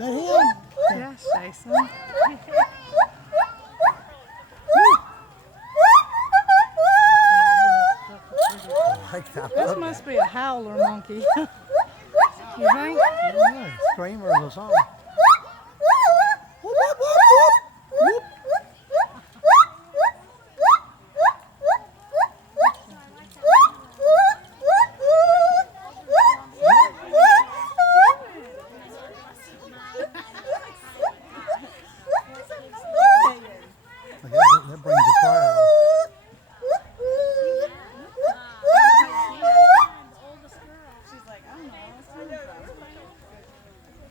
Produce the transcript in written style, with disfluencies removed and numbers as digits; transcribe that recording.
that him? Yes, Jason. This must be a howler monkey. You think? Screamers or something.